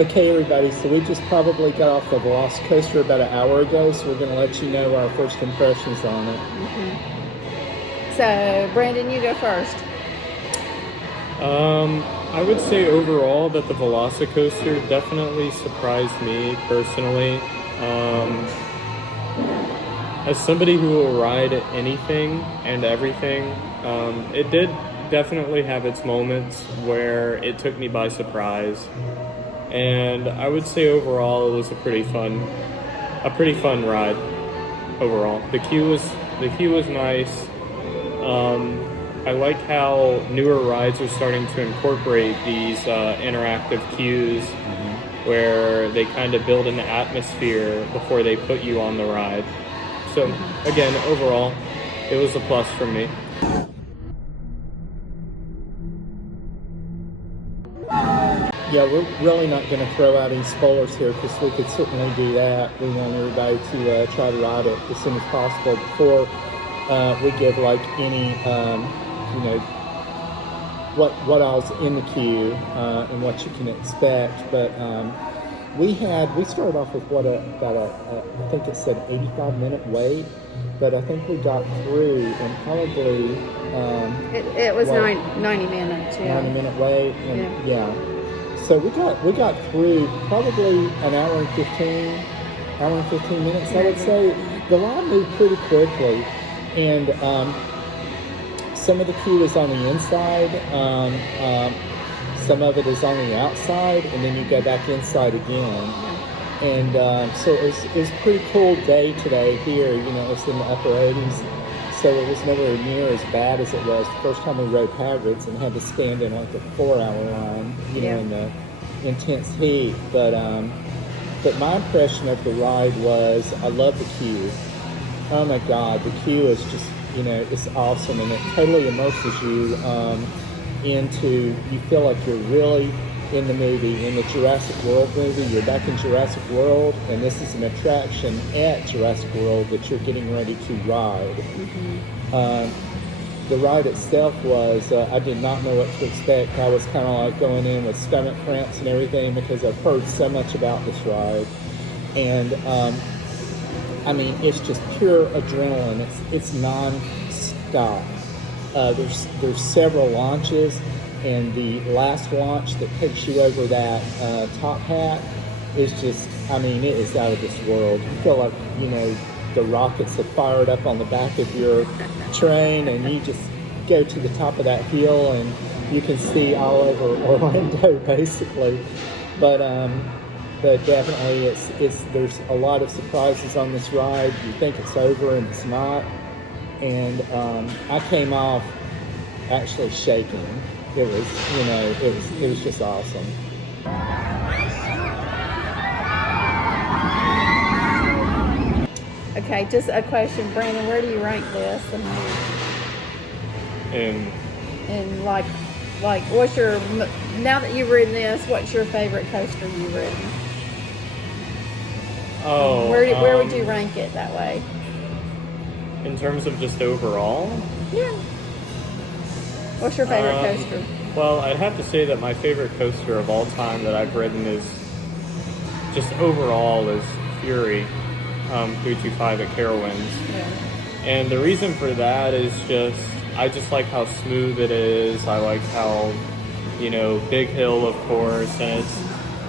Okay, everybody, so we just probably got off the VelociCoaster about an hour ago, so we're going to let you know our first impressions on it. So, Brandon, you go first. I would say overall that the VelociCoaster definitely surprised me personally. As somebody who will ride anything and everything, it did definitely have its moments where it took me by surprise. And I would say overall it was a pretty fun ride. Overall, the queue was nice. I like how newer rides are starting to incorporate these interactive queues, where they kind of build an atmosphere before they put you on the ride. So again, overall, it was a plus for me. Yeah, we're really not going to throw out any spoilers here because we could certainly do that. We want everybody to try to ride it as soon as possible before we give like any, what all's in the queue and what you can expect. But we started off with I think it said 85-minute wait, but I think we got through and probably it was 90 minutes. Yeah. 90-minute wait, and yeah. So we got through probably an hour and 15 minutes. I would say the line moved pretty quickly, and some of the queue is on the inside, some of it is on the outside, and then you go back inside again. And so it's a pretty cool day today here. It's in the upper 80s, so it was nowhere near as bad as it was the first time we rode Hagrid's and had to stand in like a 4-hour line, in the intense heat. But my impression of the ride was I love the queue. Oh my God, the queue is just, it's awesome, and it totally immerses you you feel like you're really in the movie, in the Jurassic World movie. You're back in Jurassic World, and this is an attraction at Jurassic World that you're getting ready to ride. The ride itself was, I did not know what to expect. I was kind of like going in with stomach cramps and everything because I've heard so much about this ride. And, it's just pure adrenaline. It's non-stop. There's several launches, and the last launch that takes you over that top hat is just, it is out of this world. You feel like, the rockets have fired up on the back of your train, and you just go to the top of that hill and you can see all over Orlando basically. But definitely there's a lot of surprises on this ride. You think it's over and it's not. And I came off actually shaking. It was just awesome. Okay, just a question, Brandon. Where do you rank this? And like, what's your, now that you've ridden this, what's your favorite coaster you've ridden? Oh, where would you rank it that way? In terms of just overall? Yeah. What's your favorite coaster? Well, I'd have to say that my favorite coaster of all time that I've ridden is just overall is Fury 325 at Carowinds. Yeah. And the reason for that is I just like how smooth it is. I like how, big hill, of course, and it's,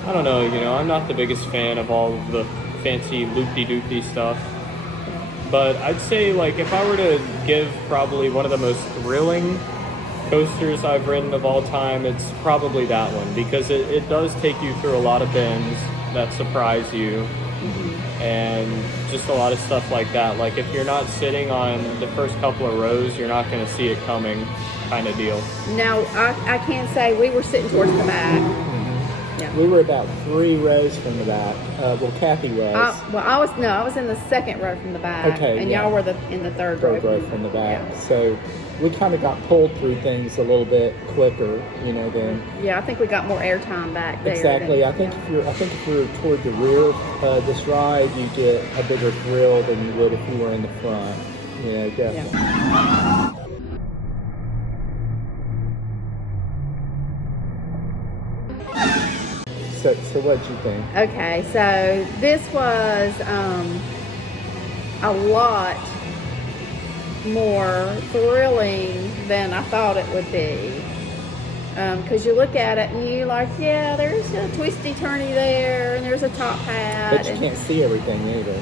I don't know, I'm not the biggest fan of all of the fancy loop-de-doop-de stuff. But I'd say, like, if I were to give probably one of the most thrilling coasters I've ridden of all time, it's probably that one, because it does take you through a lot of bends that surprise you. And just a lot of stuff like that. Like, if you're not sitting on the first couple of rows, you're not going to see it coming, kind of deal. Now, I can say we were sitting towards the back. Yeah. We were about 3 rows from the back. Cathy was. I was in the second row from the back. Okay, and y'all were in the third row from the back. Yeah. So we kind of got pulled through things a little bit quicker, than. Yeah, I think we got more airtime back there. Exactly. I think if you're toward the rear of this ride, you get a bigger thrill than you would if you were in the front. Definitely. Yeah. So what'd you think? Okay, so this was a lot more thrilling than I thought it would be. Because you look at it and you like, yeah, there's a twisty turny there, and there's a top hat. But you can't see everything either.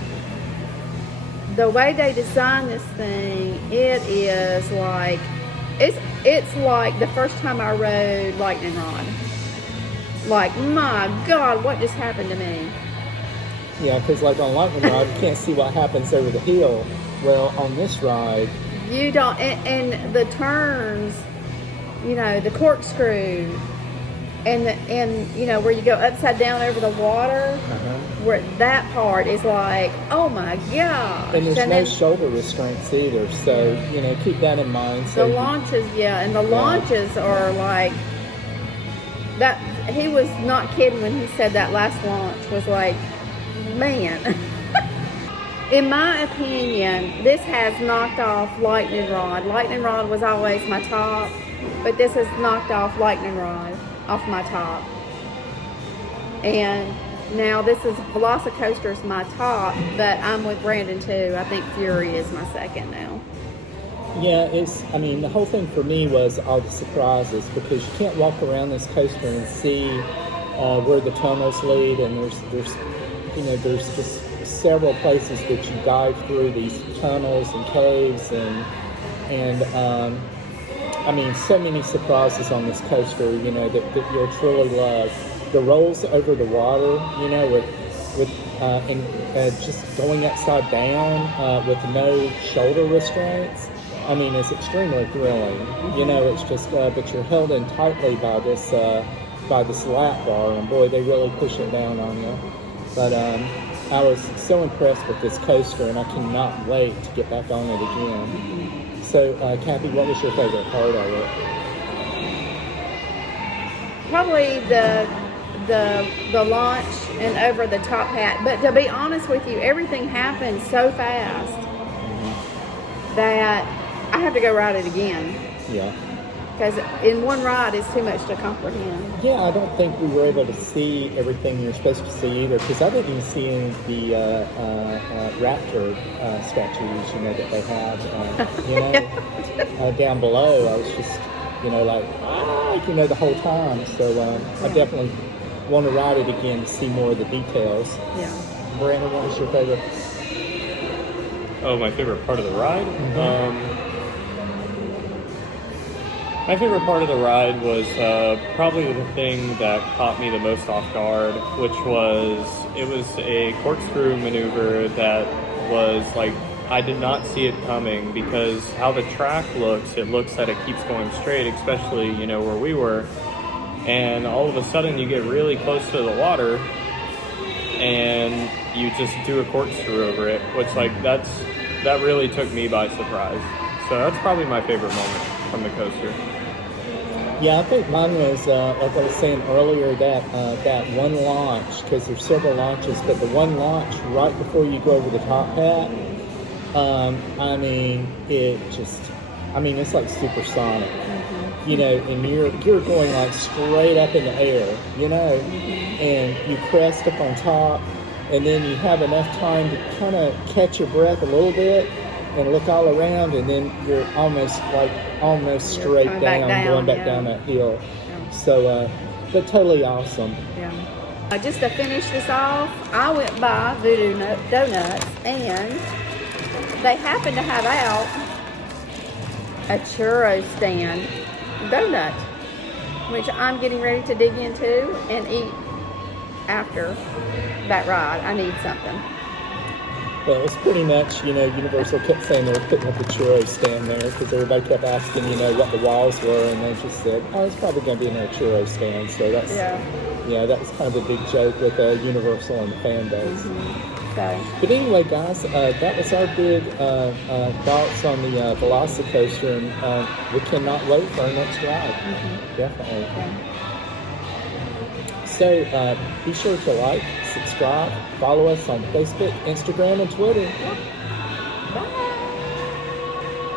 The way they designed this thing, it is like, it's like the first time I rode Lightning Rod. Like, my God, what just happened to me? Yeah, because like on Lightning Rod, you can't see what happens over the hill. Well, on this ride, You don't, and the turns, you know, the corkscrew, and you know, where you go upside down over the water, where that part is like, oh my gosh. and there's no then shoulder restraints either. So you know, keep that in mind. the So launches, and the launches are like that. He was not kidding when he said that last launch was like, man. In my opinion, this has knocked off Lightning Rod. Lightning Rod was always my top, but this has knocked off Lightning Rod off my top. And now this is VelociCoaster's my top, but I'm with Brandon too. I think Fury is my second now. yeah, I mean, the whole thing for me was all the surprises, because you can't walk around this coaster and see where the tunnels lead, and there's just several places that you dive through these tunnels and caves, and I mean, so many surprises on this coaster, you know, that you'll truly love. The rolls over the water, you know, with just going upside down with no shoulder restraints. I mean, it's extremely thrilling. You know, it's just, but you're held in tightly by this lap bar, and boy, they really push it down on you. But I was so impressed with this coaster, and I cannot wait to get back on it again. So, Cathy, what was your favorite part of it? Probably the launch and over the top hat. But to be honest with you, everything happened so fast that I have to go ride it again. Yeah. Because in one ride is too much to comprehend. Yeah, I don't think we were able to see everything you're supposed to see either, because I didn't even see any of the raptor statues, you know, that they have, you know, down below. I was just, you know, like, you know, the whole time. So I definitely want to ride it again to see more of the details. Yeah. Brandon, what was your favorite? Oh, my favorite part of the ride? My favorite part of the ride was probably the thing that caught me the most off guard, which was, it was a corkscrew maneuver that was like, I did not see it coming, because how the track looks, it looks that it keeps going straight, especially, you know, where we were. And all of a sudden you get really close to the water and you just do a corkscrew over it, which that really took me by surprise. So that's probably my favorite moment from the coaster. Yeah, I think mine was, like I was saying earlier, that one launch, because there's several launches, but the one launch right before you go over the top hat, I mean, it's like supersonic, you know, and you're going like straight up in the air, you know, and you crest up on top, and then you have enough time to kind of catch your breath a little bit and look all around, and then you're almost straight down, going back down that hill. Yeah. So, but totally awesome. Yeah. Just to finish this off, I went by Voodoo Donut, and they happened to have out a churro stand donut, which I'm getting ready to dig into and eat after that ride. I need something. Well, it's pretty much, you know, Universal kept saying they were putting up a churro stand there, because everybody kept asking, you know, what the walls were, and they just said, oh, it's probably going to be another churro stand. So that's, yeah, that was kind of a big joke with Universal and the fan base. So. But anyway, guys, that was our big thoughts on the VelociCoaster, and we cannot wait for our next ride. Definitely. Okay. So be sure to like, subscribe, follow us on Facebook, Instagram, and Twitter.